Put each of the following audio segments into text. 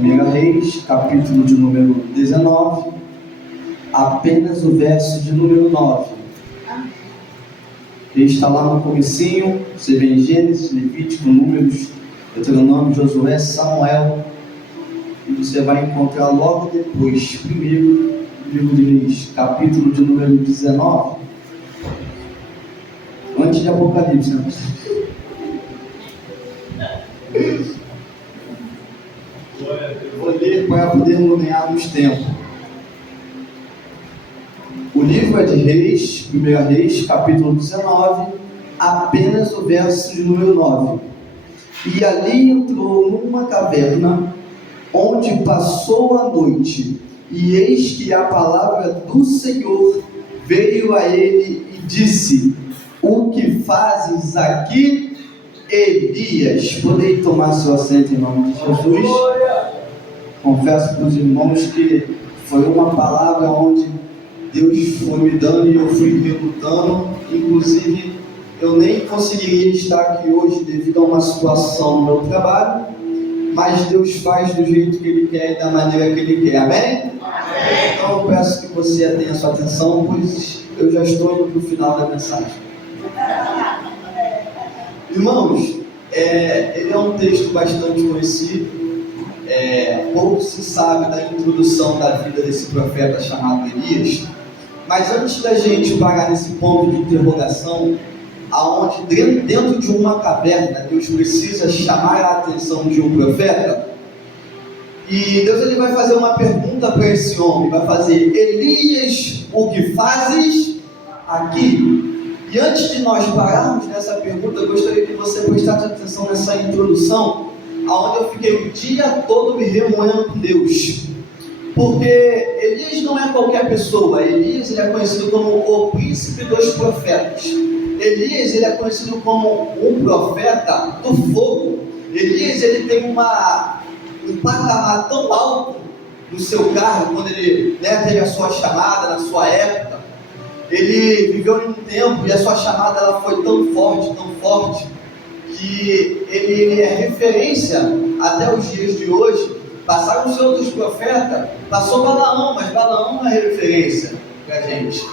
1 Reis, capítulo de número 19, apenas o verso de número 9. Ele está lá no comecinho, você vê em Gênesis, Levítico, Números, Deuteronômio, Josué, Samuel, e você vai encontrar logo depois, primeiro, livro de Reis, capítulo de número 19, antes de Apocalipse, né? Vou ler para podermos ganhar nos tempos. O livro é de Reis, 1 Reis, capítulo 19, apenas o verso de número 9. E ali entrou numa caverna, onde passou a noite, e eis que a palavra do Senhor veio a ele e disse: o que fazes aqui, Elias? Podem tomar seu assento em nome de Jesus. Confesso para os irmãos que foi uma palavra onde Deus foi me dando e eu fui relutando. Inclusive, eu nem conseguiria estar aqui hoje devido a uma situação no meu trabalho, mas Deus faz do jeito que Ele quer e da maneira que Ele quer. Amém? Amém. Então eu peço que você tenha sua atenção, pois eu já estou indo para o final da mensagem. Irmãos, ele é um texto bastante conhecido. Pouco se sabe da introdução da vida desse profeta chamado Elias. Mas antes da gente parar nesse ponto de interrogação, aonde dentro de uma caverna Deus precisa chamar a atenção de um profeta, e Deus ele vai fazer uma pergunta para esse homem, vai fazer: Elias, o que fazes aqui? E antes de nós pararmos nessa pergunta, eu gostaria que você prestasse atenção nessa introdução, aonde eu fiquei o dia todo me remoendo com Deus. Porque Elias não é qualquer pessoa. Elias ele é conhecido como o príncipe dos profetas. Elias ele é conhecido como um profeta do fogo. Elias ele tem um patamar tão alto no seu cargo, quando ele teve a sua chamada, na sua época. Ele viveu em um tempo e a sua chamada ela foi tão forte, que ele é referência até os dias de hoje. Passaram os outros profetas, passou Balaão, mas Balaão não é referência para a gente.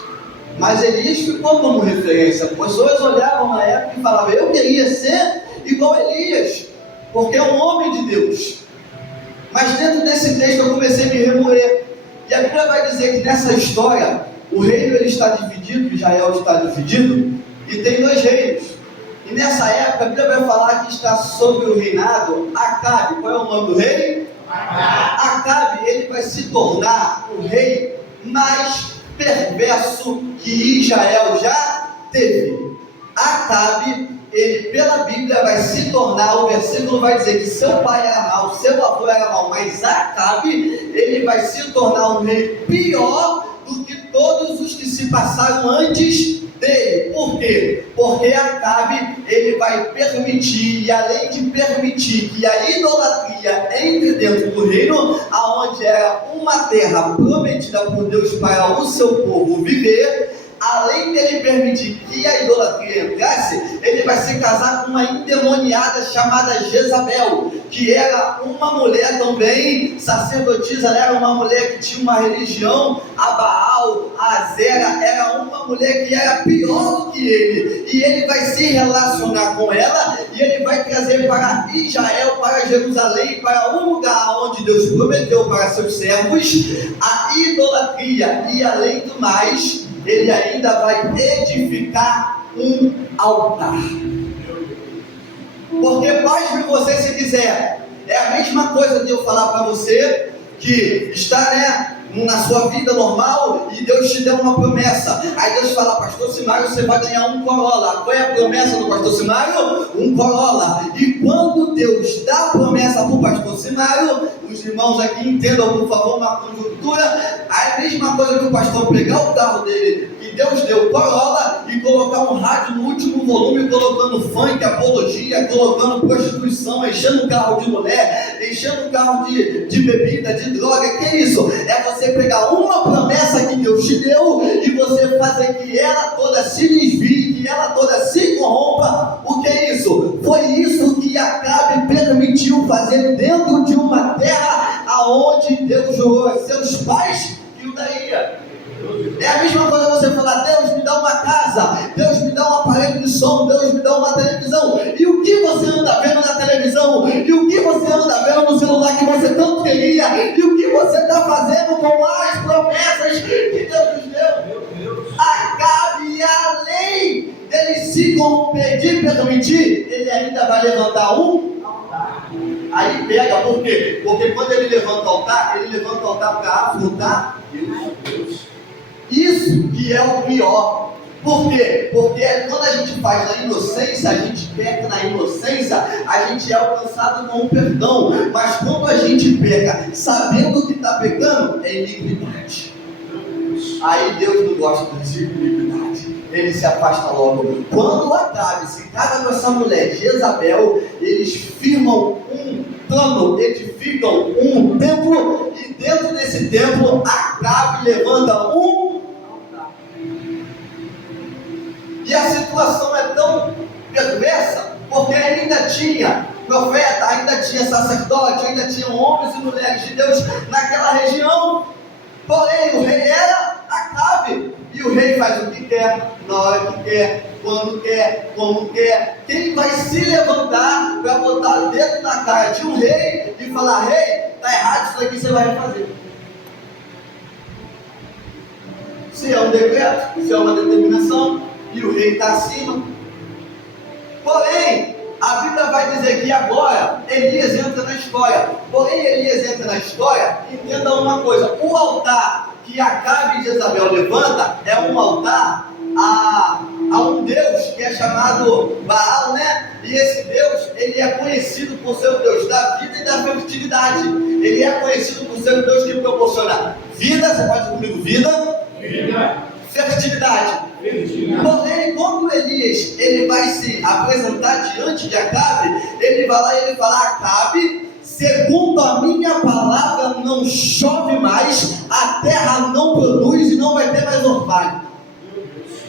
Mas Elias ficou como referência. Pessoas olhavam na época e falavam: eu queria ser igual a Elias, porque é um homem de Deus. Mas dentro desse texto eu comecei a me remoer. E a Bíblia vai dizer que nessa história, o reino ele está dividido, Israel está dividido, e tem dois reinos. E nessa época a Bíblia vai falar que está sobre o reinado Acabe. Qual é o nome do rei? Acabe, ele vai se tornar o rei mais perverso que Israel já teve. Acabe, ele pela Bíblia vai se tornar, o versículo vai dizer que seu pai era mau, seu avô era mau, mas Acabe, ele vai se tornar um rei pior do que todos os que se passaram antes dele. Por quê? Porque Acabe ele vai permitir, e além de permitir que a idolatria entre dentro do reino, aonde era uma terra prometida por Deus para o seu povo viver, além dele permitir que a idolatria entrasse, ele vai se casar com uma endemoniada chamada Jezabel, que era uma mulher também sacerdotisa. Ela era uma mulher que tinha uma religião a Baal, a Azera. Era uma mulher que era pior do que ele, e ele vai se relacionar com ela, e ele vai trazer para Israel, para Jerusalém, para um lugar onde Deus prometeu para seus servos a idolatria. E além do mais, ele ainda vai edificar um altar. Porque pode você se quiser, é a mesma coisa de eu falar para você que está na sua vida normal e Deus te deu uma promessa. Aí Deus fala: pastor Simário, você vai ganhar um Corolla. Qual é a promessa do pastor Simário? Um Corolla. E quando Deus dá a promessa para o pastor Simário, os irmãos aqui entendam por favor uma conjuntura, é a mesma coisa que o pastor pegar o carro dele, que Deus deu Corolla, e colocar um rádio no último volume, colocando funk, apologia, colocando prostituição, enchendo o carro de mulher, enchendo o carro de bebida, de droga. Que é isso? É você pegar uma promessa que Deus te deu e você fazer que ela toda se desvie, que ela toda se corrompa. O que é isso? Foi isso que Acabe permitiu fazer dentro de uma terra aonde Deus jurou a seus pais que o daria. É a mesma coisa você falar: Deus me dá uma casa, Deus me dá um aparelho de som, Deus me dá uma televisão. E o que você anda vendo na televisão? E o que você anda vendo no celular que você tanto queria? E o que você está fazendo com as promessas que Deus nos deu? Acabe, além dele se corromper de permitir, ele ainda vai levantar um altar. Aí pega, por quê? Porque quando ele levanta o altar para afrontar Deus. Isso que é o pior. Por quê? Porque quando a gente faz na inocência, a gente peca na inocência, a gente é alcançado com o perdão. Mas quando a gente peca sabendo que está pecando, é iniquidade. Aí Deus não gosta de iniquidade, ele se afasta logo. Quando Acabe se casa com essa mulher Jezabel, eles firmam um plano, edificam um templo, e dentro desse templo Acabe levanta um altar. E a situação é tão perversa, porque ainda tinha profeta, ainda tinha sacerdote, ainda tinha homens e mulheres de Deus naquela região. Porém o rei era Acabe, e o rei faz o que quer, na hora que quer, quando quer, como quer. Quem vai se levantar para botar o dedo na cara de um rei e falar: rei, está errado isso daqui, você vai fazer? Se é um decreto, se é uma determinação, e o rei está acima. Porém, a Bíblia vai dizer que agora Elias entra na história. Porém, Elias entra na história, entenda uma coisa: o altar que Acabe e Jezabel levanta é um altar a um Deus que é chamado Baal, né? E esse Deus, ele é conhecido por ser o Deus da vida e da fertilidade. Ele é conhecido por ser o Deus que proporciona vida, você pode dizer comigo, vida. Fertilidade. Porém, quando Elias ele vai se apresentar diante de Acabe, ele vai lá e ele fala: Acabe, segundo a minha palavra não chove mais, a terra não produz e não vai ter mais orvalho.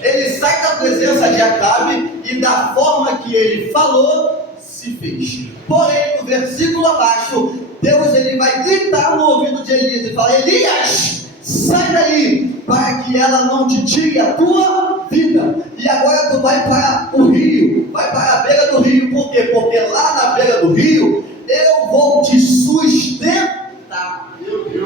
Ele sai da presença de Acabe e da forma que ele falou, se fez. Porém, no versículo abaixo, Deus ele vai gritar no ouvido de Elias e fala: Elias, sai daí, para que ela não te tire a tua vida. E agora tu vai para o rio, vai para a beira do rio. Por quê? Porque lá na beira do rio eu vou te sustentar.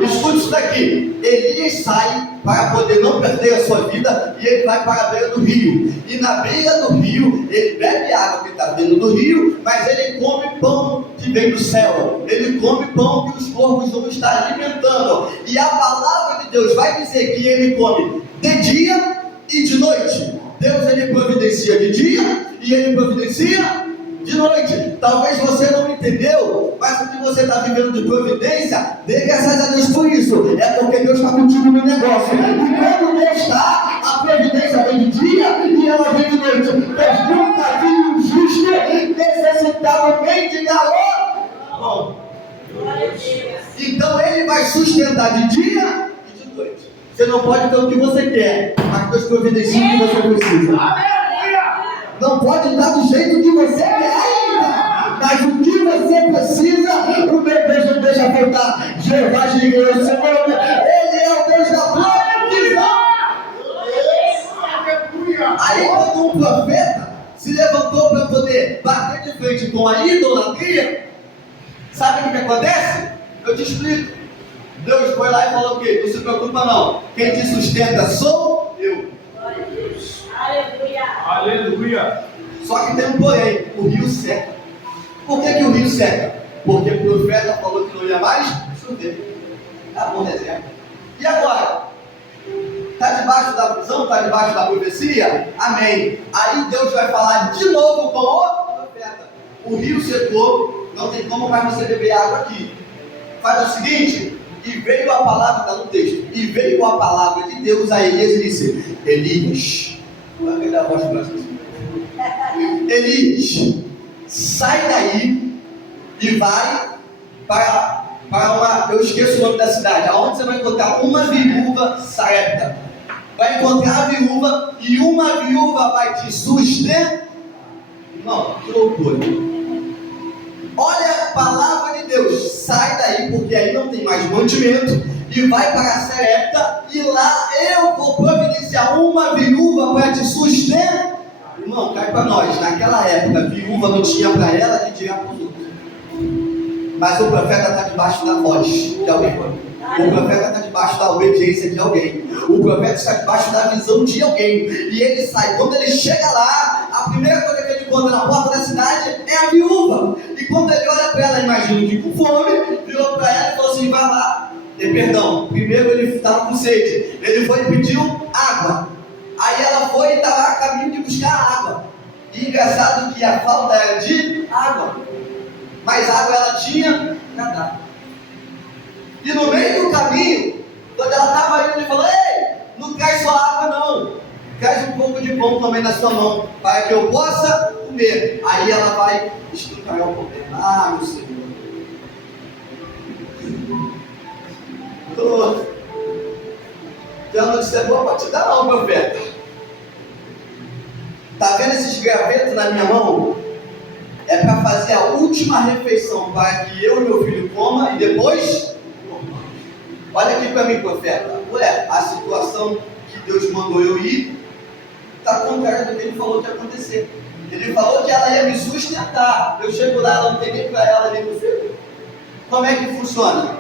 Escute isso daqui: Elias sai para poder não perder a sua vida, e ele vai para a beira do rio. E na beira do rio ele bebe água que está dentro do rio, mas ele come pão que vem do céu. Ele come pão que os corvos vão estar alimentando. E a palavra de Deus vai dizer que ele come de dia e de noite. Deus ele providencia de dia e ele providencia de noite. Talvez você não entendeu, mas o que você está vivendo de providência, dê graças a Deus por isso. É porque Deus está contigo no negócio. E quando Deus está, a providência vem de dia e ela vem de noite. Deus nunca viu um justo necessitado nem de garoto. Então ele vai sustentar de dia e de noite. Você não pode ter o que você quer, mas Deus providencia o que você precisa. Não pode dar do jeito que você quer ainda, mas o que você precisa, o meu Deus não deixa faltar. Jeová Jireh, o Senhor, ele é o Deus da provisão. Aí quando um profeta se levantou para poder bater de frente com a idolatria, sabe o que acontece? Eu te explico. Deus foi lá e falou o quê? Não se preocupa não, quem te sustenta sou eu. Aleluia. Aleluia. Só que tem um porém: o rio seca. Por que o rio seca? Porque o profeta falou que não ia mais chover. Tá bom, reserva. E agora? Está debaixo da prisão? Está debaixo da profecia? Amém. Aí Deus vai falar de novo com o profeta: o rio secou, não tem como mais você beber água aqui. Faz o seguinte. E veio a palavra, está no texto, e veio a palavra de Deus a Elias e disse: Elias, vai dar a voz para assim. Elias, sai daí e vai para uma, eu esqueço o nome da cidade, aonde você vai encontrar uma viúva sarepta. Vai encontrar a viúva, e uma viúva vai te sustentar. Não, que loucura. Olha palavra de Deus, sai daí, porque aí não tem mais mantimento, e vai para Sarepta, e lá eu vou providenciar uma viúva para te sustentar. Irmão, cai para nós, naquela época, viúva não tinha para ela que tinha para os outros. Mas o profeta está debaixo da voz de alguém. O profeta está debaixo da obediência de alguém. O profeta está debaixo da visão de alguém. E ele sai. Quando ele chega lá, a primeira coisa que ele encontra na porta da cidade é a viúva. E quando ele olha para ela, imagina que com fome, virou para ela e falou assim: vai lá. Perdão, primeiro ele estava com sede. Ele foi e pediu água. Aí ela foi e estava a caminho de buscar água. E engraçado que a falta era de água. Mas água ela tinha para dar. E no meio do caminho, quando ela estava indo, ele falou: ei, não traz só água não, traz um pouco de pão também na sua mão, para que eu possa comer. Aí ela vai explicar o problema. Ah, meu Senhor, já não disse é boa para te dar não, profeta. Está vendo esses gravetos na minha mão? É para fazer a última refeição, para que eu e meu filho coma e depois... Olha aqui para mim, profeta. Ué, a situação que Deus mandou eu ir está contrária do que ele falou que ia acontecer. Ele falou que ela ia me sustentar. Eu chego lá, ela não tem nem para ela, nem para o filho. Como é que funciona?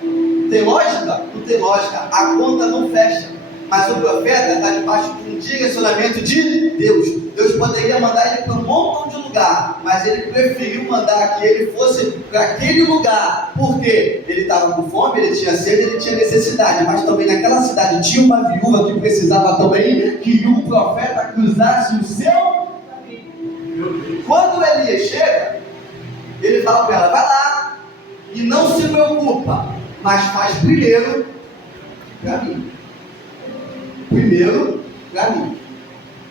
Tem lógica? Não tem lógica. A conta não fecha. Mas o profeta está debaixo de um direcionamento de Deus. Deus poderia mandar ele para um montão de lugar, mas ele preferiu mandar que ele fosse para aquele lugar. Por quê? Ele estava com fome, ele tinha sede, ele tinha necessidade. Mas também naquela cidade tinha uma viúva que precisava também que um profeta cruzasse o seu caminho. Quando Elias chega, ele fala para ela: vai lá e não se preocupa, mas faz primeiro para mim. Primeiro para mim.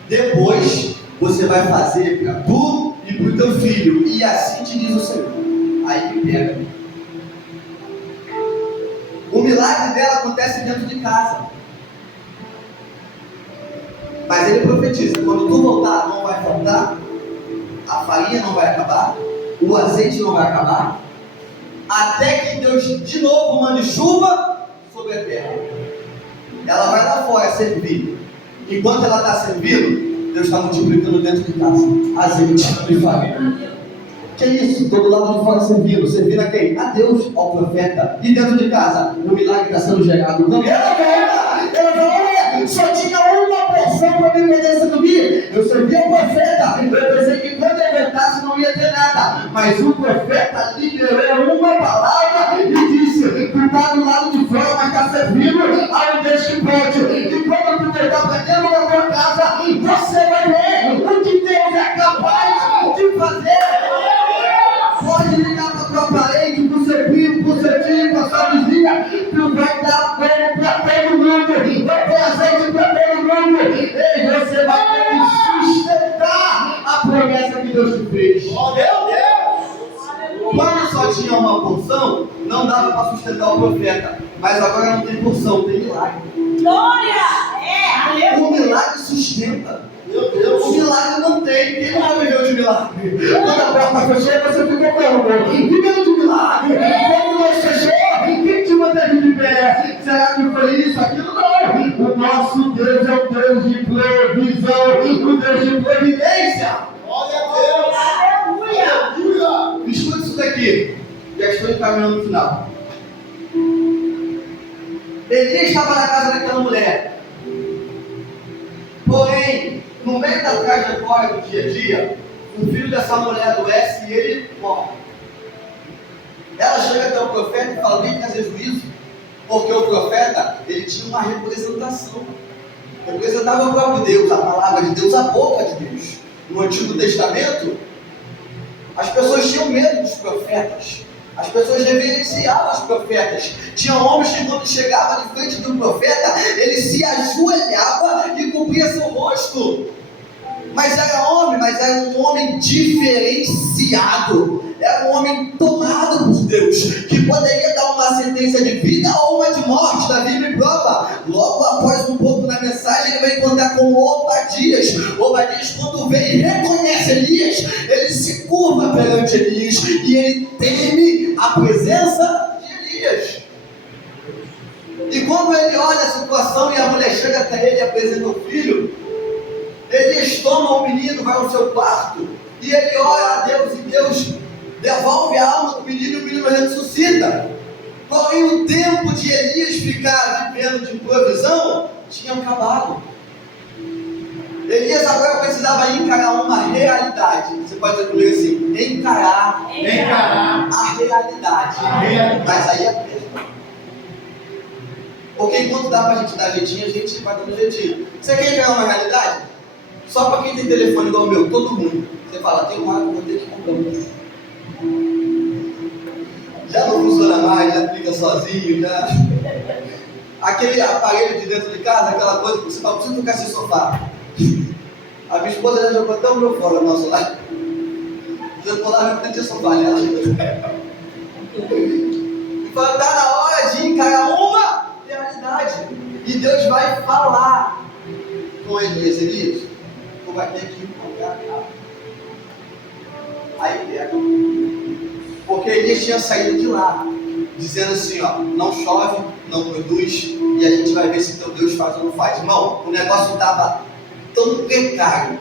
Depois você vai fazer para tu e para o teu filho. E assim te diz o Senhor. Aí me pega. O milagre dela acontece dentro de casa. Mas ele profetiza: quando tu voltar, não vai faltar, a farinha não vai acabar, o azeite não vai acabar, até que Deus de novo mande chuva sobre a terra. Ela vai lá fora servir. Enquanto ela está servindo, Deus está multiplicando dentro de casa azeite e farinha. Que é isso? Todo lado de fora servindo. Servindo a quem? A Deus, ao profeta. E dentro de casa, o milagre está sendo gerado. Ela falou: só tinha uma porção para mim poder servir. Eu servi ao profeta. Eu pensei que quando eu voltasse não ia ter nada. Mas o profeta liberou uma palavra e disse: tu está do lado de fora, mas está servindo ao Deus que pode. E quando tu voltar para dentro da tua casa, você vai ver o que Deus é capaz de fazer. Pode ligar para a tua parede, para o seu primo, para o seu tio, para a sua vizinha. Tu vai dar pão para todo mundo, vai ter azeite para todo mundo. E você vai ter que sustentar a promessa que Deus te fez. Oh, meu Deus! Quando só tinha uma porção, não dava para sustentar o profeta. Mas agora não tem porção, tem milagre. Glória! O milagre sustenta. Meu Deus. O milagre não tem. Quem não viveu de milagre? Quando a porta fechou, você ficou como? Vivendo de milagre. Quando nós fechou, quem te manteve de pé? Será que foi isso, aquilo? Não. O nosso Deus é o Deus de provisão, o Deus de providência. Glória a Deus. Aleluia. Aleluia. Escuta isso daqui. Já estou encaminhando no final. Elias estava na casa daquela mulher. Porém, no meio da trajetória do dia a dia, o filho dessa mulher adoece e ele morre. Ela chega até o profeta e fala: vem trazer juízo, porque o profeta, ele tinha uma representação. Representava o próprio Deus, a palavra de Deus, a boca de Deus. No Antigo Testamento, as pessoas tinham medo dos profetas. As pessoas reverenciavam os profetas. Tinha homens que quando chegava de frente do profeta, ele se ajoelhava e cobria seu rosto. Mas era homem, mas era um homem diferenciado. Era um homem tomado por Deus, que poderia dar uma sentença de vida ou uma de morte. Davi me prova. Logo após um pouco na mensagem, ele vai encontrar com Obadias. Obadias, quando vem e reconhece Elias, ele se curva perante Elias e ele teme a presença de Elias. E quando ele olha a situação e a mulher chega até ele e apresenta o filho, Elias toma o menino, vai ao seu quarto e ele ora a Deus e Deus devolve a alma do menino e o menino ressuscita. Porém, o tempo de Elias ficar vivendo de improvisão tinha acabado. Elias agora precisava encarar uma realidade. Você pode dizer comigo assim: encarar a realidade. Mas aí é mesmo. Porque enquanto dá pra gente dar jeitinho, a gente vai dando jeitinho. Você quer encarar uma realidade? Só para quem tem telefone igual o meu, todo mundo. Você fala: tem um água, vou ter que comprar um. Já não funciona mais, já fica sozinho, já. Aquele aparelho de dentro de casa, aquela coisa que você fala: preciso tocar esse sofá. A minha esposa já jogou até o meu fora no nosso lar. Dizendo que lá não tinha sofá nela. E fala: tá na hora de encarar uma realidade. E Deus vai falar com Elias: Elias, tu vai ter que encontrar a casa. Aí pega. Porque Elias tinha saído de lá, dizendo assim: ó, não chove, não produz, e a gente vai ver se teu Deus faz ou não faz. Irmão, o negócio estava tão precário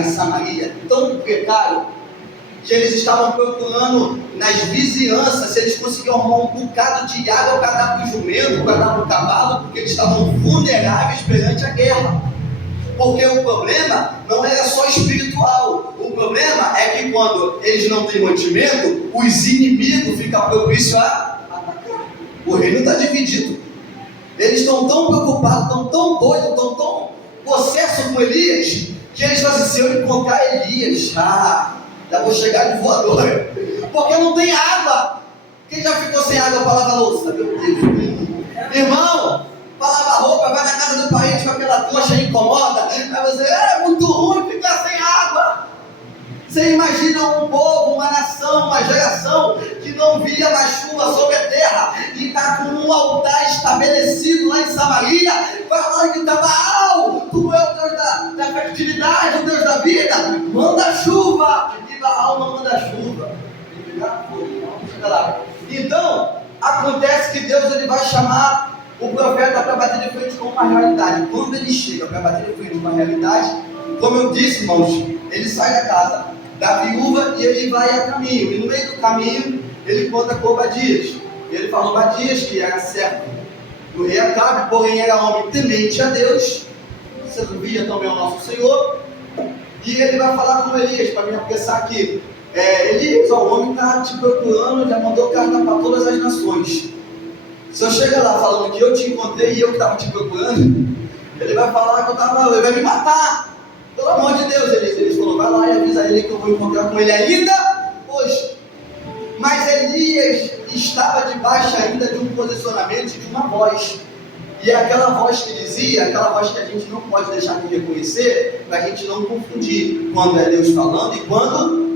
em Samaria, tão precário, que eles estavam procurando nas vizinhanças se eles conseguiam arrumar um bocado de água para dar para o jumento, para dar para o cavalo, porque eles estavam vulneráveis perante a guerra. Porque o problema não era só espiritual. O problema é que quando eles não têm mantimento, os inimigos ficam propícios a atacar. O reino está dividido. Eles estão tão preocupados, estão tão doidos, estão tão possessos com Elias, que eles fazem assim: se eu encontrar Elias, já vou chegar de voadora. Porque não tem água. Quem já ficou sem água para lavar a louça? Meu Deus. Irmão, para lavar roupa, vai na casa do parente com aquela tocha e incomoda. Aí você: é muito ruim ficar sem água. Você imagina um povo, uma nação, uma geração que não via mais chuva sobre a terra e está com um altar estabelecido lá em Samaria, falando que está: Baal, tu é o Deus da fertilidade, o Deus da vida, manda chuva. E Baal não manda chuva. Então, acontece que Deus ele vai chamar o profeta para bater de frente com uma realidade. Quando ele chega para bater de frente com uma realidade, como eu disse, irmãos, ele sai da casa da viúva e ele vai a caminho. E no meio do caminho, ele conta com Obadias. Ele fala: Obadias, que era servo do rei Acabe, porém era homem temente a Deus, servia também ao nosso Senhor. E ele vai falar com Elias, para me apressar aqui: Elias, o homem está te procurando, já mandou carta para todas as nações. Se eu chegar lá falando que eu te encontrei e eu que estava te procurando, ele vai falar que eu estava, ele vai me matar. Pelo amor de Deus, Elias falou: vai lá e avisa ele que eu vou encontrar com ele ainda hoje. Mas Elias estava debaixo ainda de um posicionamento, de uma voz. E aquela voz que dizia, aquela voz que a gente não pode deixar de reconhecer, para a gente não confundir quando é Deus falando e quando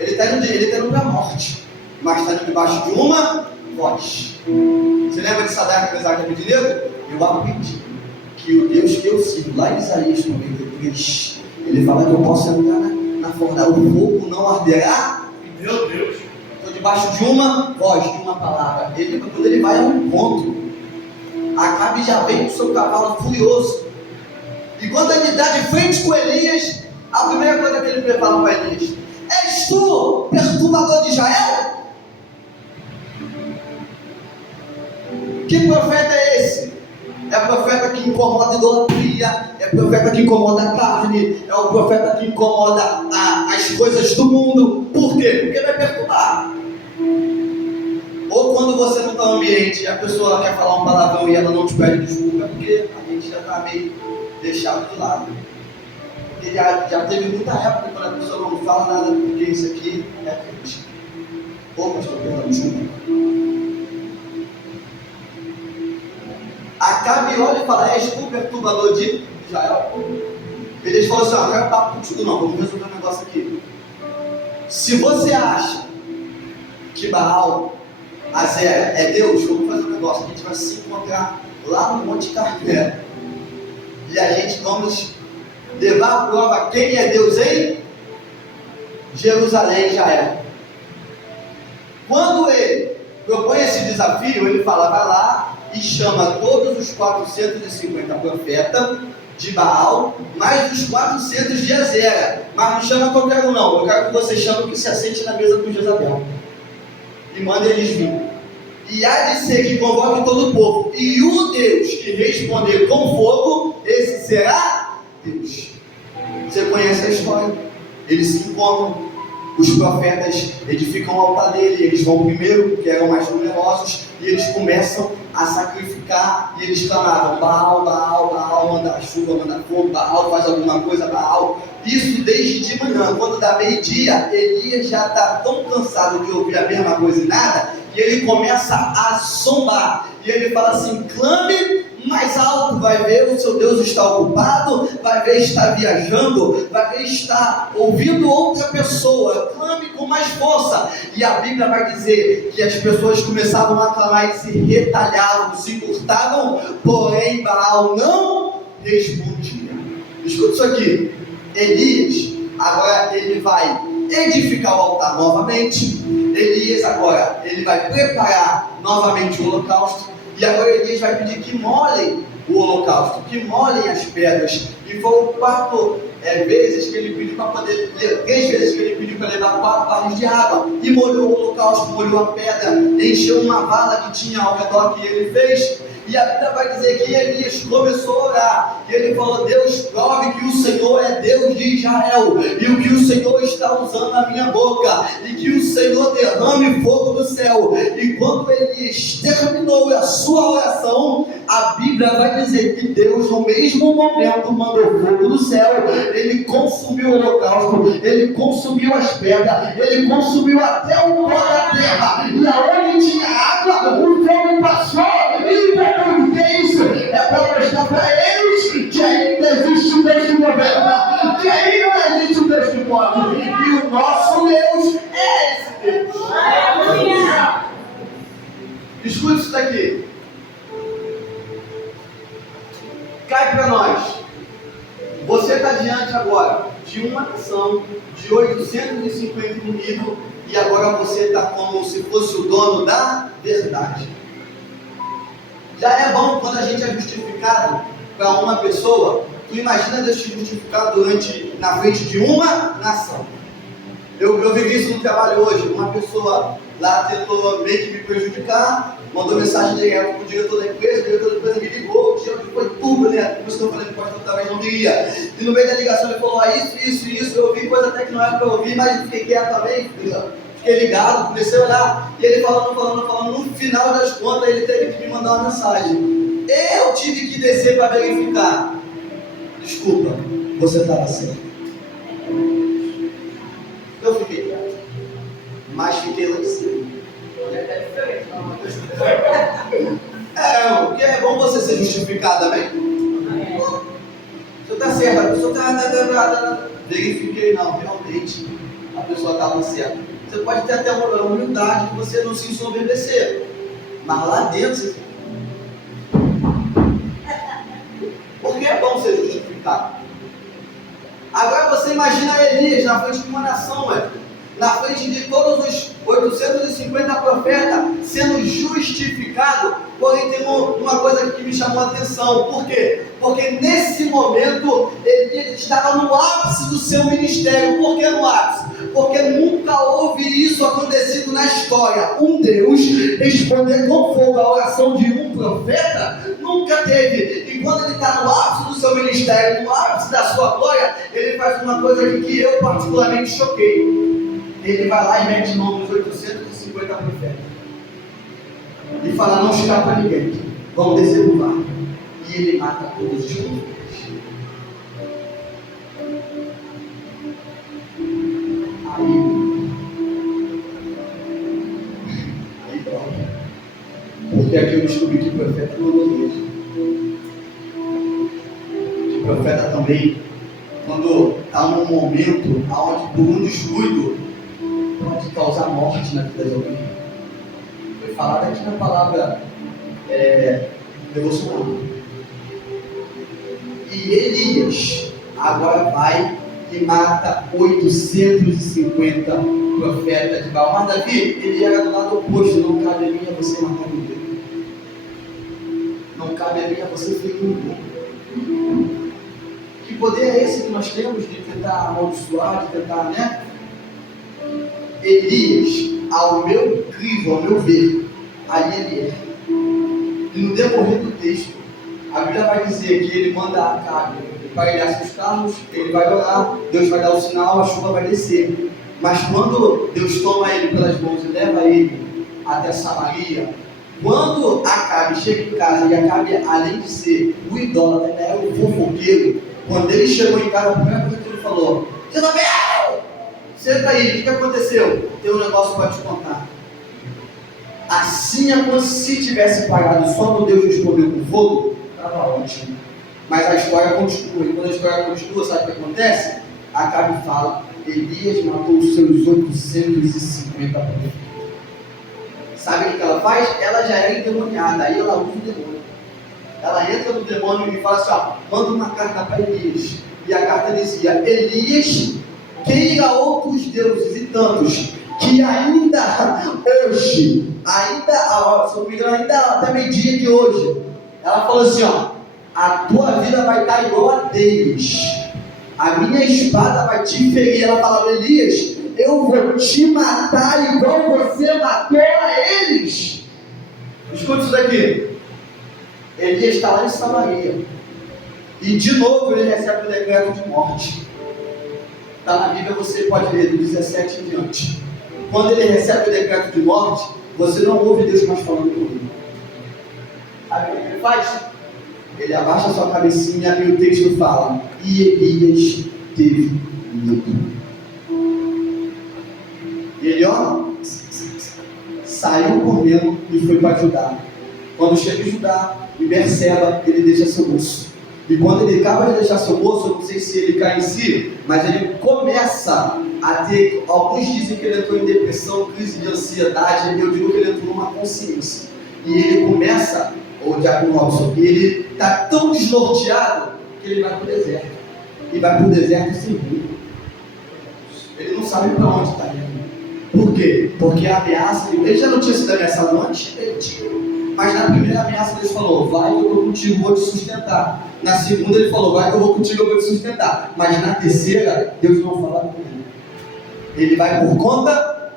ele está indo para a morte, mas está debaixo de uma voz. Você lembra de Sadraque, Mesaque e Abednego? Eu aprendi que o Deus que eu sigo, lá em Isaías 93, ele fala que eu posso entrar na fornalha, o fogo não arderá. Meu Deus! Estou debaixo de uma voz, de uma palavra. Quando ele vai ao encontro, Acabe já vem com o seu cavalo furioso. E quando ele dá de frente com Elias, a primeira coisa que ele fala para Elias: és tu, perturbador de Israel? Que profeta é esse? É o profeta que incomoda a idolatria, é o profeta que incomoda a carne, é o profeta que incomoda as coisas do mundo. Por quê? Porque vai perturbar. Ou quando você não está no ambiente e a pessoa quer falar um palavrão e ela não te pede desculpa, é porque a gente já está meio deixado de lado. Porque já teve muita época quando a pessoa não fala nada, porque isso aqui é crente. Ô pastor, perdão, desculpa. Acabe olha e fala: és tu, perturbador de Israel? Eles falam assim: não quero papo contigo não, vamos resolver um negócio aqui. Se você acha que Baal, Azera, é Deus, vamos fazer um negócio: a gente vai se encontrar lá no Monte Carmelo e a gente vamos levar a prova quem é Deus em Jerusalém, já é. Quando ele propõe esse desafio, ele fala, vai lá e chama todos os 450 profetas de Baal, mais os 400 de Azera, mas não chama qualquer um não, eu quero que você chame o que se assente na mesa com Jezabel, e manda eles vir, e há de ser que convoque todo o povo, e o Deus que responder com fogo, esse será Deus. Você conhece a história, eles se encontram, os profetas edificam o altar dele, eles vão primeiro, porque eram mais numerosos, e eles começam a sacrificar, e eles clamavam, Baal, Baal, Baal, manda chuva, manda fogo, Baal, faz alguma coisa, Baal. Isso desde de manhã, quando dá meio-dia, Elias já está tão cansado de ouvir a mesma coisa e nada, e ele começa a zombar, e ele fala assim, clame mais alto, vai ver o seu Deus está ocupado, vai ver está viajando, vai ver está ouvindo outra pessoa, clame com mais força. E a Bíblia vai dizer que as pessoas começavam a clamar e se retalhavam, se curtavam, porém Baal não respondia. Escuta isso aqui, Elias, agora ele vai edificar o altar novamente, Elias agora, ele vai preparar novamente o holocausto, e agora Elias vai pedir que molhem o holocausto, que molhem as pedras. E foram 4 vezes que ele pediu para poder, 3 vezes que ele pediu para levar 4 barris de água. E molhou o holocausto, molhou a pedra, encheu uma vala que tinha ao redor que ele fez. E a Bíblia vai dizer que Elias começou a orar, e ele falou, Deus, prove que o Senhor é Deus de Israel, e o que o Senhor está usando na minha boca, e que o Senhor derrame fogo do céu. E quando Elias terminou a sua oração, a Bíblia vai dizer que Deus no mesmo momento mandou fogo do céu, ele consumiu o holocausto, ele consumiu as pedras, ele consumiu até o pó da terra, e aonde tinha água, o fogo passou. Que é isso? É para mostrar para eles que ainda existe um Deus que governa, que ainda existe um Deus que pode, e o nosso Deus é esse Deus. Escute isso daqui, cai para nós. Você está diante agora de uma nação de 850 unidos, e agora você está como se fosse o dono da verdade. Já é bom quando a gente é justificado para uma pessoa. Tu imagina Deus te justificar na frente de uma nação. Eu vivi isso no trabalho hoje. Uma pessoa lá tentou meio que me prejudicar, mandou mensagem direta para o diretor da empresa, o diretor da empresa me ligou, o diretor foi tudo, né? Por isso que eu falei que o pastor talvez não viria. E no meio da ligação ele falou, isso, eu ouvi coisa até que não era para ouvir, mas fiquei quieto também, fiquei ligado, comecei a olhar, e ele falando, no final das contas ele teve que me mandar uma mensagem. Eu tive que descer para verificar. Desculpa, você estava certo. Eu fiquei quieto, mas fiquei lá em cima. Porque é bom você ser justificado também. Você está certo, a pessoa está. Verifiquei, não, realmente a pessoa estava certa. Você pode ter até uma humildade que você não se ensoberbecer, mas lá dentro você... Porque é bom ser justificado. Agora você imagina Elias na frente de uma nação, na frente de todos os 850 profetas, sendo justificado. Porém tem uma coisa que me chamou a atenção. Por quê? Porque nesse momento Elias estava no ápice do seu ministério. Por que no ápice? Porque nunca houve isso acontecido na história. Um Deus responder com fogo a oração de um profeta, nunca teve. E quando ele está no ápice do seu ministério, no ápice da sua glória, ele faz uma coisa que eu particularmente choquei. Ele vai lá e mete o nome dos 850 profetas e fala, não escapa ninguém, vamos descer no mar. E ele mata todos os profetas. Aí pronto. Porque aqui eu descobri que o profeta não é mesmo. Que o profeta também, quando está num momento onde por um descuido pode causar morte na vida de alguém. Foi falado aqui na palavra devocional. E Elias, agora vai e mata 850 profetas de Baal. Mas Davi, ele era do lado oposto. Não cabe a mim a você matar ninguém. Não cabe a mim a você ferir ninguém. Que poder é esse que nós temos de tentar amaldiçoar, de tentar, né? Elias, ao meu crivo, ao meu ver, ali ele é. E no decorrer do texto, a Bíblia vai dizer que ele manda Acabe para olhar seus carros, ele vai orar, Deus vai dar o sinal, a chuva vai descer. Mas quando Deus toma ele pelas mãos e leva ele até Samaria, quando Acabe chega em casa, e Acabe, além de ser o idólatra, ele era o fofoqueiro, quando ele chegou em casa, a primeira coisa que ele falou: Jezabel, senta aí, o que aconteceu? Tem um negócio para te contar. Assim é como se tivesse parado só no Deus respondeu com fogo, estava ótimo. Mas a história continua, e quando a história continua, sabe o que acontece? Acabe fala: Elias matou os seus 850 profetas. Sabe o que ela faz? Ela já era endemoniada, aí ela usa o demônio. Ela entra no demônio e fala assim: ó, manda uma carta para Elias. E a carta dizia: Elias queira outros deuses e tantos, que ainda hoje, se não me engano, ainda até meio-dia de hoje, ela falou assim: ó, a tua vida vai estar igual a deles, a minha espada vai te ferir. Ela falava: Elias, eu vou te matar igual você matou a eles. Escuta isso daqui. Elias está lá em Samaria, e de novo ele recebe o decreto de morte. Está na Bíblia, você pode ler do 17 em diante. Quando ele recebe o decreto de morte, você não ouve Deus mais falando com ele. Sabe o que ele faz? Ele abaixa a sua cabecinha e o texto fala: e Elias teve medo. E ele, ó, saiu correndo e foi para Judá. Quando chega em Judá, em Berseba, ele deixa seu moço. E quando ele acaba de deixar seu moço, eu não sei se ele cai em si, mas ele começa a ter, alguns dizem que ele entrou em depressão, crise de ansiedade, eu digo que ele entrou numa consciência. E ele começa, o Diácono Robson, ele está tão desnorteado que ele vai para o deserto. E vai para o deserto sem rumo. Ele não sabe para onde está indo. Por quê? Porque a ameaça, ele já não tinha sido ameaçado antes, ele tinha. Mas na primeira ameaça Deus falou: vai que eu estou contigo, vou te sustentar. Na segunda ele falou: vai que eu vou contigo, eu vou te sustentar. Mas na terceira, Deus não fala com ele. Ele vai por conta.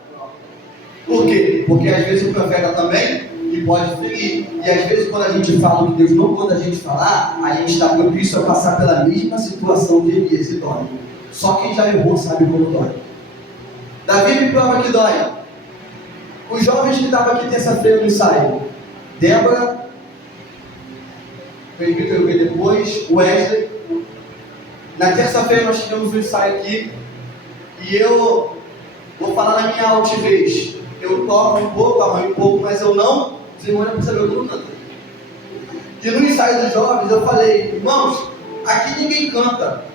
Por quê? Porque às vezes o profeta também, e pode ferir. E às vezes quando a gente fala o que Deus não manda a gente falar, a gente está propício a passar pela mesma situação de Elias e dói. Só quem já errou sabe como dói. Davi me prova que dói. Os jovens que estavam aqui terça-feira no ensaio, Débora, eu vi depois, Wesley. Na terça-feira nós tivemos um ensaio aqui, e eu vou falar na minha altivez. Eu toco um pouco, arranho um pouco, mas eu não, vocês vão perceber, eu não canto. E no ensaio dos jovens eu falei: irmãos, aqui ninguém canta.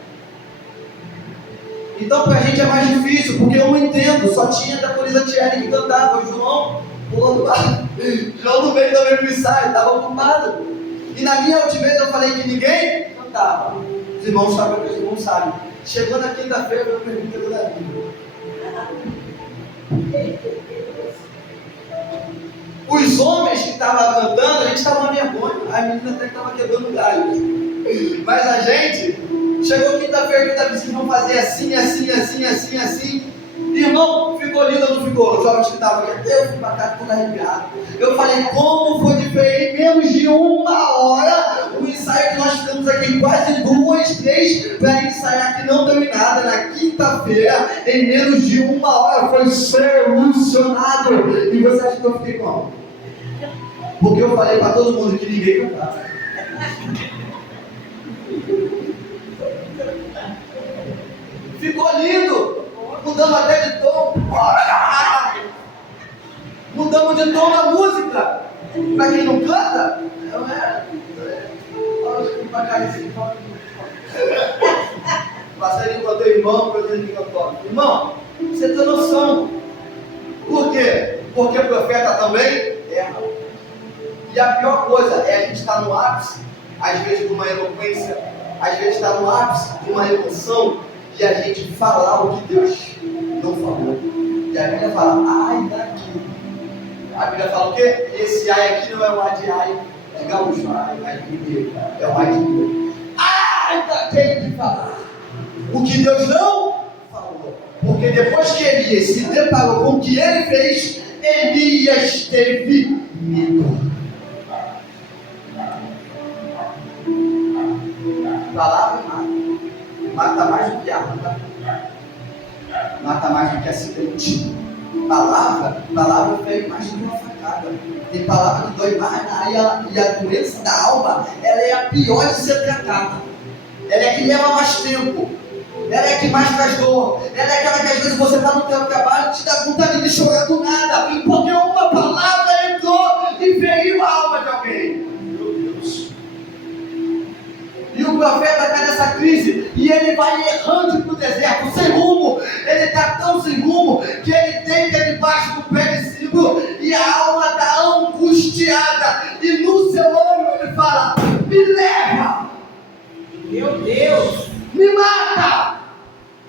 Então pra gente é mais difícil, porque eu não entendo, só tinha da Polícia Thierry que cantava, o João pulou do lado. João não veio também pro ensaio, estava ocupado. E na minha altivez eu falei que ninguém cantava. Os irmãos sabem, os irmãos sabem. Chegou na quinta-feira, eu perguntei do Davi. Os homens que estavam cantando, a gente estava na vergonha, a menina até estava quebrando galho. Mas a gente, chegou quinta-feira que Davi, vocês vão fazer assim, assim, assim, assim, assim. Irmão, ficou lindo ou não ficou? Os jovens que estavam aqui, eu fui para cá todo arrepiado. Eu falei: como foi diferente? Em menos de uma hora, o ensaio que nós ficamos aqui quase 2, 3 para ensaiar, que não deu em nada. Na quinta-feira, em menos de uma hora, foi solucionado. E você acha que eu fiquei como? Porque eu falei para todo mundo que ninguém cantava. Ficou lindo. Mudamos até de tom. Mudamos de tom na música. Para quem não canta, não é? Passei com o teu irmão, para o irmão, você tem noção. Por quê? Porque o profeta também erra. E a pior coisa é a gente estar no ápice, às vezes, de uma eloquência às vezes está no ápice de uma emoção e a gente falar o que Deus não falou. E a Bíblia fala, ai daqui. A Bíblia fala o quê? Esse ai aqui não é um ai de gaúcho, ai de mineiro, é um ai de mineiro. Ai daquele de falar o que Deus não falou. Porque depois que Elias se deparou com o que ele fez, Elias teve medo. Palavra mata mais do que arma, tá? Mata mais do que acidente. Palavra fere mais do que uma facada. Tem palavra que dói mais, e a doença da alma, ela é a pior de ser tratada. Ela é a que leva mais tempo. Ela é a que mais traz dor. Ela é aquela que às vezes você está no teu trabalho e te dá vontade de chorar do nada, porque uma palavra entrou e feriu a alma de alguém. E o profeta está nessa crise e ele vai errante para o deserto, sem rumo. Ele está tão sem rumo que ele deita debaixo do pé de cima e a alma está angustiada. E no seu olho ele fala: me leva, meu Deus, me mata.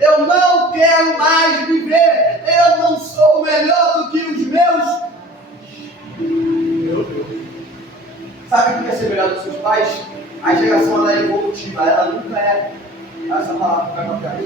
Eu não quero mais viver. Eu não sou melhor do que os meus. Meu Deus. Sabe o que é ser melhor do que seus pais? A geração ela é evolutiva, ela nunca é. Essa palavra vai para trás.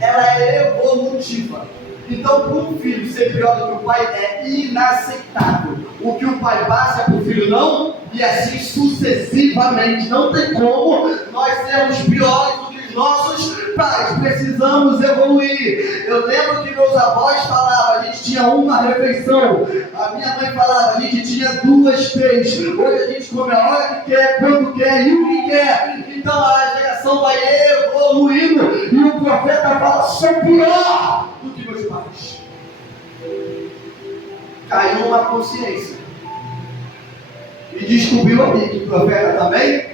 Ela é evolutiva. Então, para um filho ser pior do que o pai é inaceitável. O que o pai passa para o filho não, e assim sucessivamente. Não tem como nós sermos piores do que os nossos pais. Precisamos evoluir. Eu lembro que meus avós falavam, a gente tinha uma refeição. A minha mãe falava, a gente tinha 2, 3. Hoje a gente come a hora que quer, quando quer e o que quer. Então a geração vai evoluindo. E o profeta fala, sou pior do que meus pais. Caiu uma consciência. E descobriu ali que o profeta também.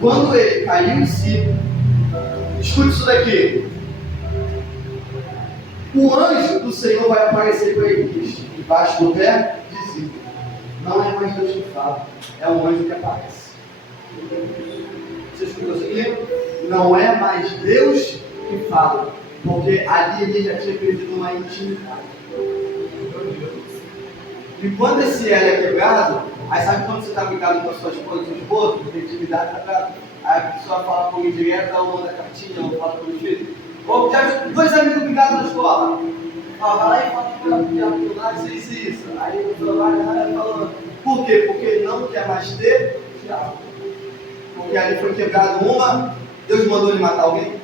Quando ele caiu em si, escute isso daqui. O anjo do Senhor vai aparecer para Elias, debaixo do pé de Zico. Não é mais Deus que fala, é um anjo que aparece. Você escutou isso aqui? Não é mais Deus que fala, porque ali ele já tinha perdido uma intimidade. E quando esse elo é quebrado, aí sabe quando você está brigado com a sua esposa, seu esposo, porque a intimidade está quebrada? Aí a pessoa fala com ele direto, ou manda cartinha, ou fala com o filho. Ou já viu 2 amigos brigados na escola. Vai lá e fala que eu lá, isso. Aí o pessoa vai falando. Por quê? Porque ele não quer mais ter diálogo. Porque ali foi quebrado uma, Deus mandou ele matar alguém.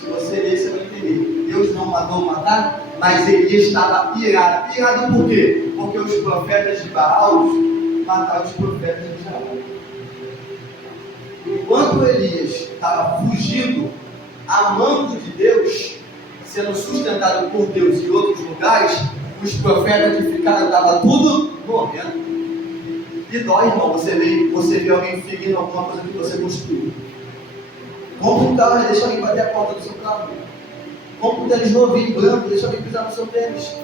Se você ler, você vai entender. Deus não mandou matar, mas ele estava irado. Irado por quê? Porque os profetas de Baal mataram os profetas de Israel. Enquanto Elias estava fugindo, amando de Deus, sendo sustentado por Deus em outros lugares, os profetas que ficaram, estava tudo morrendo. E dói, irmão, você vê alguém ferindo alguma coisa que você construiu. Compre um carro e deixa alguém bater a porta do seu carro. Compre um tênis novinho, branco, deixa alguém pisar no seu tênis.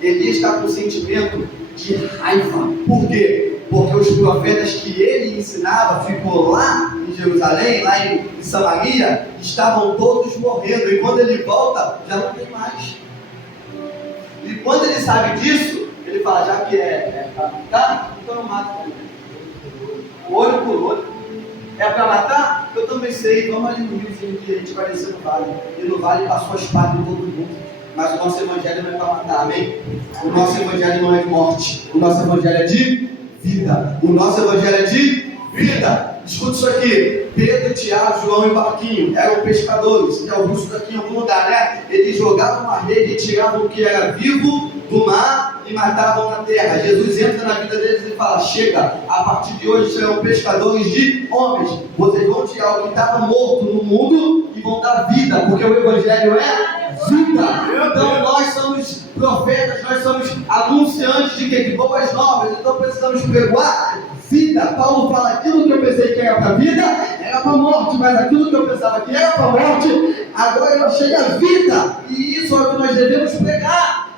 Elias está com um sentimento de raiva. Por quê? Porque os profetas que ele ensinava, ficou lá em Jerusalém, lá em Samaria, estavam todos morrendo. E quando ele volta, já não tem mais. E quando ele sabe disso, ele fala, já que é para matar, então eu mato. Olho por olho. É para matar? Eu também sei. Vamos ali no riozinho que a gente vai descer no vale. E no vale passou a espada em todo mundo. Mas o nosso evangelho não é para matar, amém? O nosso evangelho não é de morte. O nosso evangelho é de vida. O nosso evangelho é de vida. Escuta isso aqui. Pedro, Tiago, João e Marquinho eram pescadores. Já ouviu isso daqui em algum lugar, né? Eles jogavam uma rede e tiravam o que era vivo do mar e matavam na terra. Jesus entra na vida deles e fala, chega, a partir de hoje serão pescadores de homens. Vocês vão tirar o que estava morto no mundo e vão dar vida, porque o evangelho é vida. Então nós somos profetas, nós somos anunciantes de quê? De boas novas. Então precisamos pregoar vida. Paulo fala, aquilo que eu pensei que era para vida, era para morte, mas aquilo que eu pensava que era para morte, agora eu achei a vida. E isso é o que nós devemos pregar.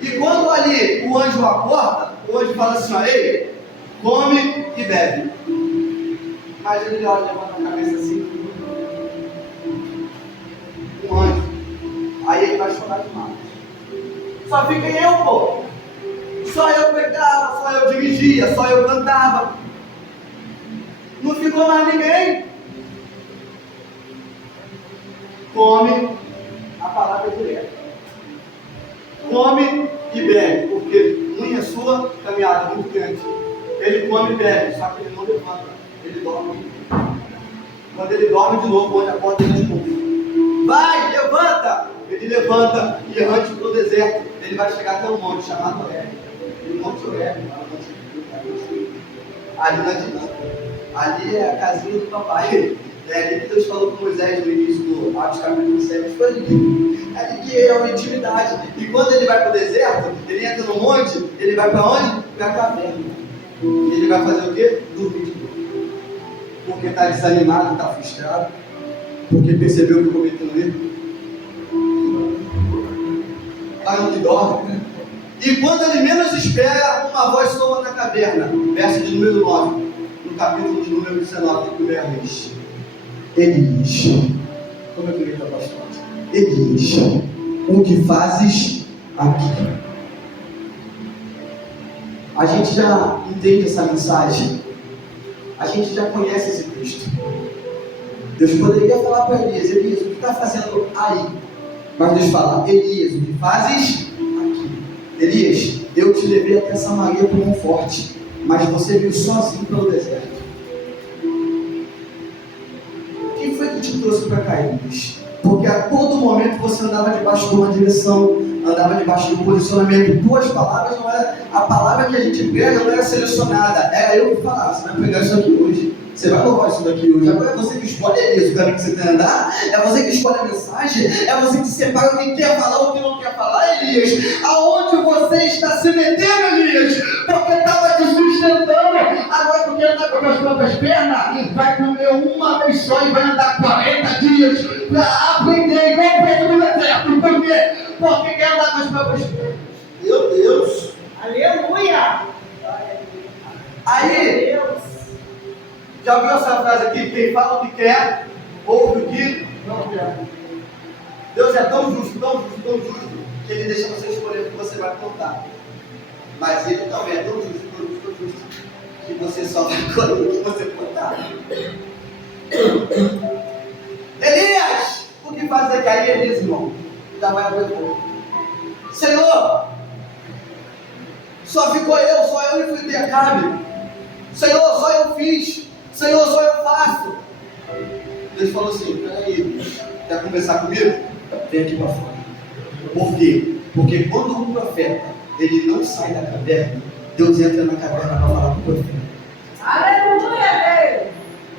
E quando ali o anjo acorda, o anjo fala assim, ei, come e bebe. Imagina ele olha, levanta a cabeça assim. Um anjo. Aí ele vai chorar demais. Só fiquei eu, pô. Só eu pegava, só eu dirigia, só eu cantava. Não ficou mais ninguém. Come, a palavra é direta. Come e bebe, porque unha sua caminhada muito grande. Ele come e bebe, só que ele não levanta, ele dorme. Quando ele dorme de novo, onde a porta ele de novo. Vai, levanta! Ele levanta e errante para o deserto. Ele vai chegar até um monte chamado Horebe. E o monte Horebe, ali na dinâmica. Ali é a casinha do papai. É ali que Deus falou com Moisés no início do Atos capítulo 7. Foi ali. É ali que é uma intimidade. E quando ele vai para o deserto, ele entra no monte, ele vai para onde? Para a caverna. E ele vai fazer o quê? Dormir de novo. Porque está desanimado, está frustrado. Porque percebeu que cometeu um erro. Está no que dorme. E quando ele menos espera, uma voz soa na caverna. Verso de número 9. No capítulo de número 19 do 1 Reis. Elias, como eu queria estar bastante. Elias, o que fazes aqui? A gente já entende essa mensagem. A gente já conhece esse texto. Deus poderia falar para Elias: Elias, o que está fazendo aí? Mas Deus fala: Elias, o que fazes aqui? Elias, eu te levei até Samaria por mão forte, mas você veio sozinho pelo deserto. Quem foi que te trouxe para cá, Elias? Porque a todo momento você andava debaixo de uma direção, andava debaixo de um posicionamento. Tuas palavras não era, a palavra que a gente prega não era selecionada, era eu que falava. Você vai pregar isso aqui hoje, você vai louvar isso daqui hoje. Agora é você que escolhe, Elias, o caminho que você tem que andar, é você que escolhe a mensagem, é você que separa o que quer falar, o que não quer falar, Elias. Aonde você está se metendo, Elias? Porque estava te sustentando, agora porque andar com as próprias pernas, vai comer uma vez só e vai andar 40 dias para aprender igual o povo do deserto. Por quê? Porque quer andar com as próprias pernas. Meu Deus! Aleluia! Aí, já ouviu essa frase aqui? Quem fala o que quer, ouve o que não quer. Deus é tão justo, que Ele deixa você escolher o que você vai contar. Mas Ele também é tão justo, que você só vai escolher o que você contar. Elias, o que faz aqui? Aí Elias, irmão, já vai abrir fogo. Senhor, só ficou eu, só eu enfrentei Acabe. Senhor, só eu fiz. Senhor, só eu faço. Deus falou assim: peraí, quer conversar comigo? Vem aqui para fora. Por quê? Porque quando um profeta ele não sai da caverna, Deus entra na caverna para falar com o profeta. Aleluia, Deus!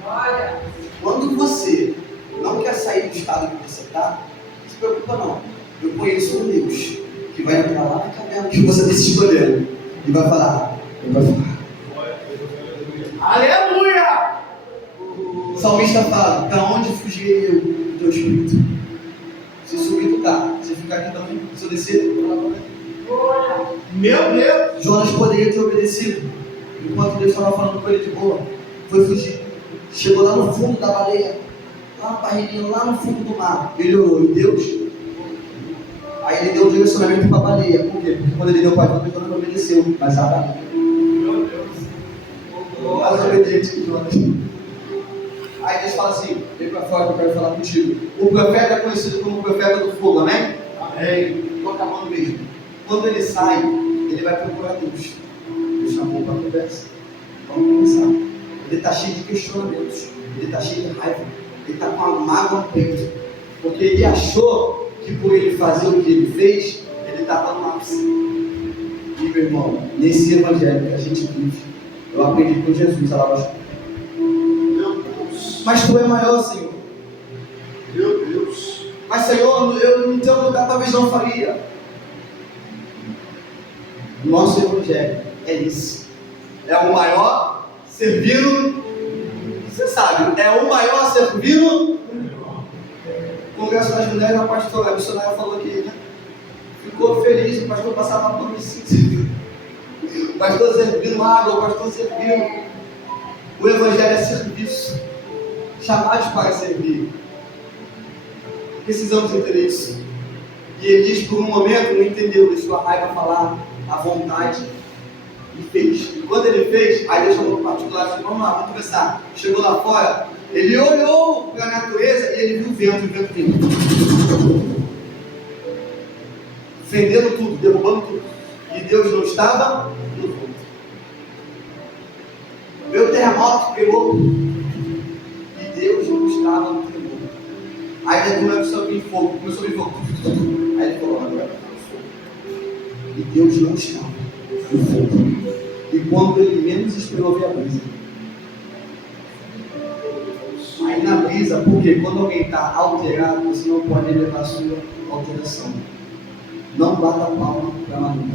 Olha! Quando você não quer sair do estado que você está, não se preocupa não. Eu conheço um Deus que vai entrar lá na caverna que você está se escolhendo e vai falar. Ele vai falar. Aleluia! O salmista fala: para onde fugirei eu do teu espírito? Se subir, tu tá. Se ficar aqui também, se eu descer, tu lá também. Meu Deus! Jonas poderia ter obedecido. Enquanto Deus estava falando com ele de boa, foi fugir. Chegou lá no fundo da baleia, lá no barriguinho, lá no fundo do mar. Ele orou, e Deus? Aí ele deu um direcionamento para a baleia. Por quê? Porque quando ele deu para Jonas, Jonas não obedeceu. Mas a baleia. Meu Deus! Mais obediente que Jonas. Aí Deus fala assim: vem para fora que eu quero falar contigo. O profeta é conhecido como o profeta do fogo, amém? Amém. Toca a mão mesmo. Quando ele sai, ele vai procurar Deus. Deus chamou para a conversa. Vamos começar. Ele está cheio de questionamentos. Ele está cheio de raiva. Ele está com a mágoa no peito. Porque ele achou que por ele fazer o que ele fez, ele estava no ápice. E meu irmão, nesse evangelho que a gente vive, eu aprendi com Jesus a lavar. Mas tu é maior, Senhor. Meu Deus. Mas, Senhor, eu no teu lugar talvez não faria. Nosso evangelho é isso. É o maior servindo. Você sabe, é o maior servindo. O Congresso das Mulheres, a pastora, a missionária falou aqui, né? Ficou feliz, o pastor passava por isso. pastor servindo água, o pastor servindo. O evangelho é serviço. Chamados para servir. Precisamos entender isso. E Elias, por um momento, não entendeu, deixou a raiva falar à vontade e fez. E quando ele fez, aí Deus chamou para o particular e disse: vamos lá, vamos conversar. Chegou lá fora, ele olhou para a natureza e ele viu o vento vindo. Fendendo tudo, derrubando tudo. E Deus não estava no vento. Veio o terremoto, pegou. E Deus não estava no tremor. Aí ele começou a vir fogo. Aí ele falou: agora está no fogo. E Deus não estava no fogo. E quando ele menos esperou, ver a brisa. Aí na brisa, porque quando alguém está alterado, você não pode levar a sua alteração. Não bata a palma para maluco.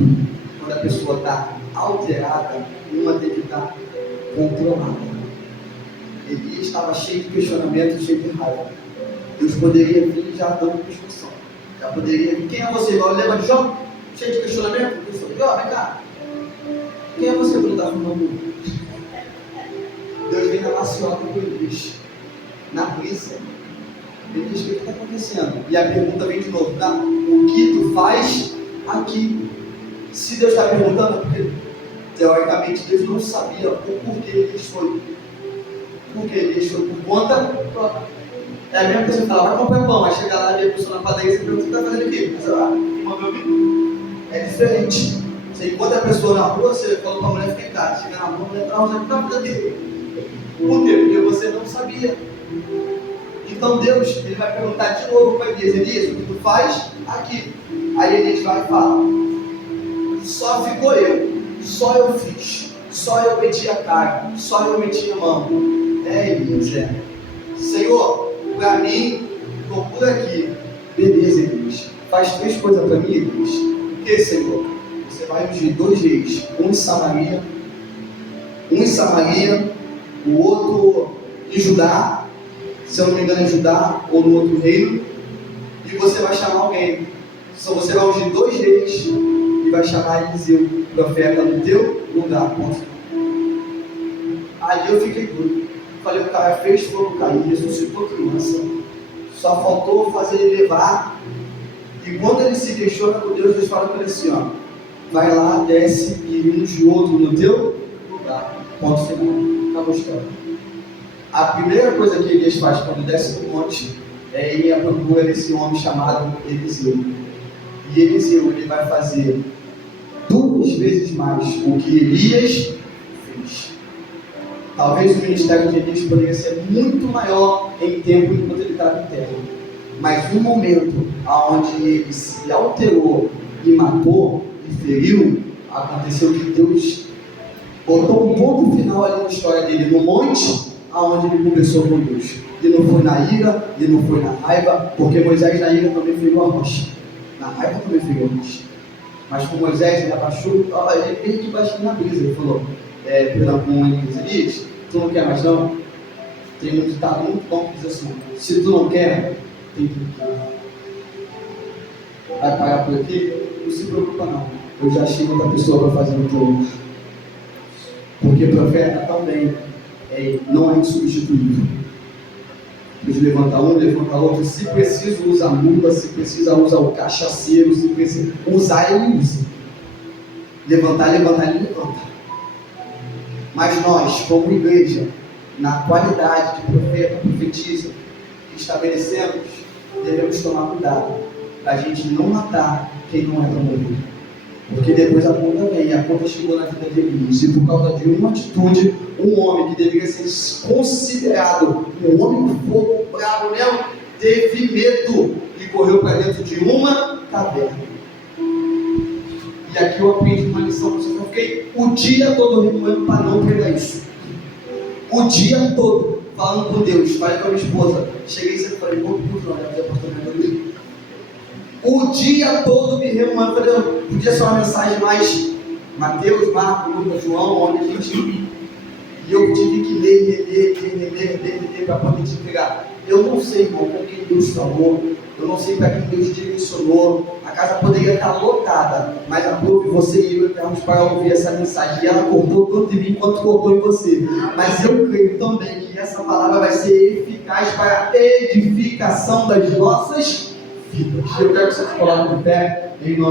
Quando a pessoa está alterada, uma tem que estar controlada. Ele estava cheio de questionamento, cheio de raiva. Deus poderia vir já dando discussão. Já poderia vir: quem é você? Lembra de Jó? Cheio de questionamento? Jó, vem cá. Quem é você quando está falando? Deus vem na maciota com Elias, na brisa. Ele diz: o que está acontecendo? E a pergunta vem de novo: tá? O que tu faz aqui? Se Deus está perguntando, é porque teoricamente Deus não sabia o porquê Elias foi. Porque Elias foi por conta própria. É a mesma coisa que fala: vai comprar pão. Aí chega lá e a pessoa na padaria e você pergunta: o que está fazendo aqui? Você vai: quem mandou vir? É diferente. Você encontra a pessoa na rua, você fala para a mulher: fica em casa. Chega na rua, a mulher: não, já está fazendo aqui. Por quê? Porque você não sabia. Então Deus, ele vai perguntar de novo para Elias: Elias, o que tu faz aqui? Aí Elias vai e fala: só ficou eu, só eu fiz, só eu meti a cara, só eu meti a mão. Elias, Senhor, para mim, estou por aqui. Beleza, Elias. Faz 3 coisas para mim, Elias. O que, Senhor? Você vai ungir 2 reis, um em Samaria, o outro em Judá. Se eu não me engano, é Judá ou no outro reino. E você vai chamar alguém. Então você vai ungir 2 reis e vai chamar Eliseu, profeta, no teu lugar. Ali eu fiquei duro. Falei: o cara fez fogo cair, ressuscitou criança. Só faltou fazer ele levar. E quando ele se questiona com Deus, Deus fala para ele assim: ó, vai lá, desce e unge outro no teu lugar. Ponto final. Acabou a história. A primeira coisa que Elias faz quando desce do monte é ir à procura desse homem chamado Eliseu. E Eliseu, ele vai fazer 2 vezes mais o que Elias fez. Talvez o ministério de Elias poderia ser muito maior em tempo enquanto ele estava em terra. Mas no momento onde ele se alterou e matou e feriu, aconteceu que Deus botou um ponto final ali na história dele, no monte, aonde ele conversou com Deus. E não foi na ira, e não foi na raiva, porque Moisés na ira também feriu a rocha. Na raiva também feriu a rocha. Mas com Moisés ele abaixou, ele veio de baixo na brisa. Ele falou, com Elias: tu não quer mais não? Tem um ditado muito bom que diz assim: se tu não quer, tem que ir. Vai parar por aqui? Não se preocupa não. Eu já achei outra pessoa para fazer o teu lugar. Porque profeta também não é insubstituível. Deus levanta um, levanta outro. Se precisa, usa a mula. Se precisa, usa o cachaceiro. Se precisa usar, ele usa. Levantar, ele levanta. Mas nós, como igreja, na qualidade de profeta, profetisa, que estabelecemos, devemos tomar cuidado para a gente não matar quem não é para morrer. Porque depois a conta vem, e a conta chegou na vida de Elias. E por causa de uma atitude, um homem que deveria ser considerado um homem do fogo, bravo mesmo, teve medo e correu para dentro de uma caverna. E aqui eu aprendi uma lição para vocês. Eu fiquei o dia todo remoendo para não pregar isso. O dia todo falando com Deus. Falei com a minha esposa. Cheguei e falei: vou para o apartamento dele. O dia todo me remoendo. Falei: podia ser uma mensagem mais Mateus, Marcos, Lucas, João, onde a gente. E eu tive que ler para poder te entregar. Eu não sei, irmão, com quem Deus falou. Eu não sei para quem Deus direcionou. A casa poderia estar lotada, mas aprove você e eu entramos para ouvir essa mensagem. E ela cortou tanto em mim quanto cortou em você. Mas eu creio também que essa palavra vai ser eficaz para a edificação das nossas vidas. Eu quero que você se coloque de pé em nome